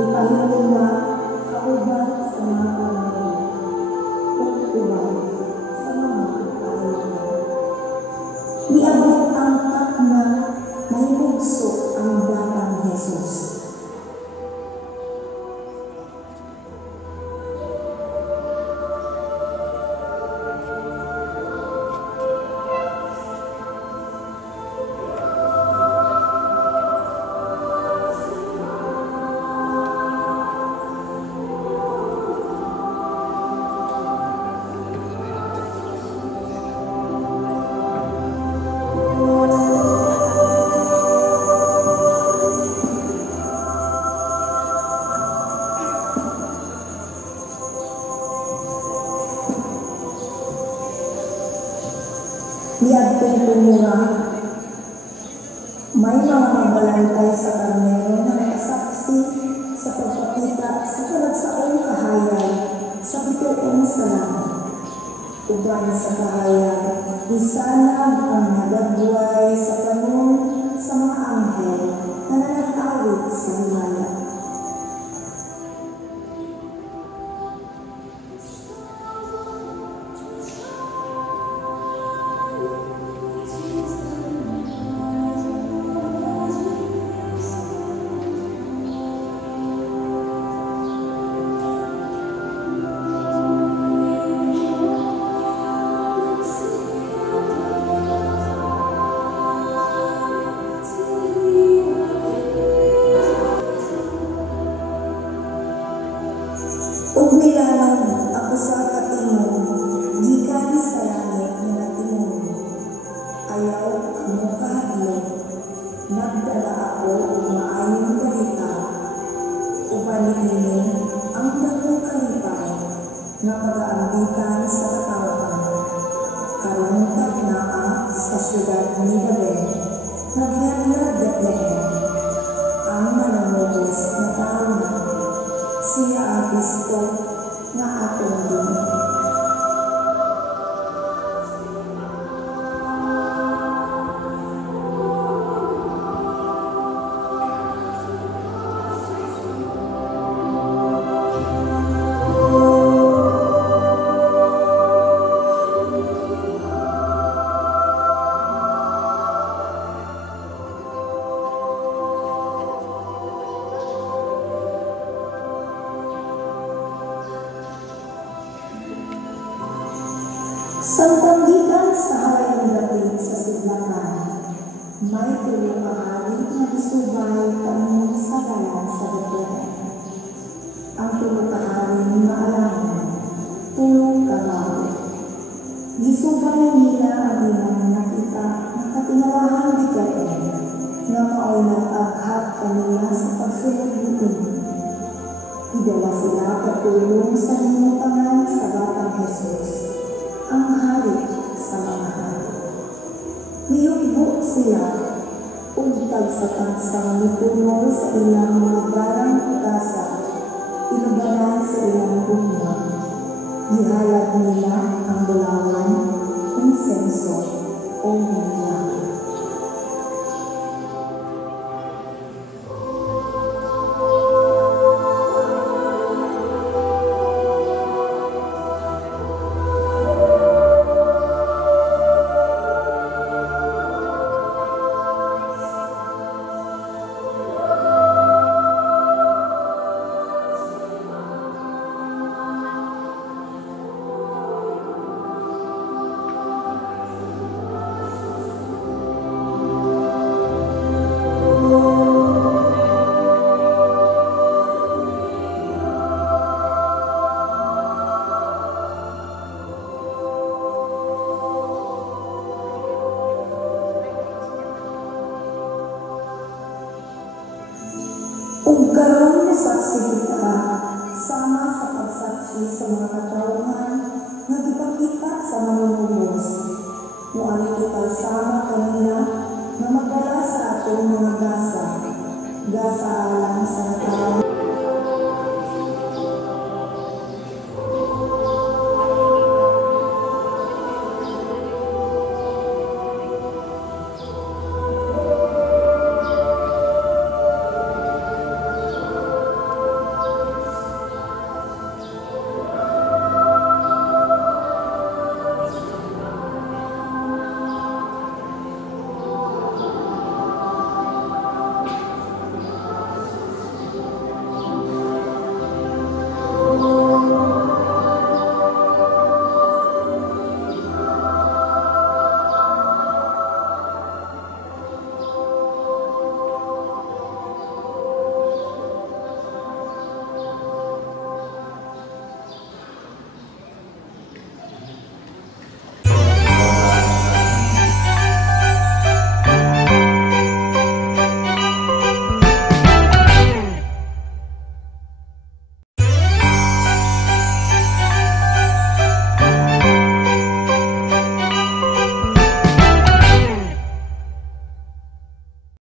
ipahilong na kauban sa mga pamilya, uban sa mga kapahayan. Niabot ang tak na may bugso ang batang Jesus. Niabot tumura, may mga mabalantay sa karnero na nakasaksi sa pagpakita sa kalagsaong kahayan sa bituon sa langit. Uban sa kahayan, isanag ang nagagbuhay sa kanon sa mga anghel na nanag-awit sa himala. Umilalang ako sa katimon, gikan sa langit na natimon. Ayaw ang mukahadlok, nagdala ako maayong balita. Upanin ang dakong kalipay na pag-aambitan sa katawan. Karungtag naa sa syudad ni David, nagyanlag Bethlehem. Ang mananubos na tao na siya ang Kristo na atong Ginoo. Samtang gikan sa harayang dapit sa sidlakan, may tulong kahari na isubay tanong sa dalan sa Bethlehem. Ang tulong kahari maalangan, tulong kahari. Gisubay nila ang ilang nakita na katingalahan Bethlehem na mao'y nag-aghat kanila sa pagsulog nito. Idala sila patulong sa hinutangan sa batang Jesus, ang hari sa mga hari. Miyubo sila, ugtag sa tansang nipuno sa ilang mga barang kasa, ilubanan sa ilang bumba. Gihalad nila ang bulawan, insenso, o minyak. Ug karon saksi kita sama sa pagsaksi sa mga katawhan nga gipakita sa manunubos. Muali kita sa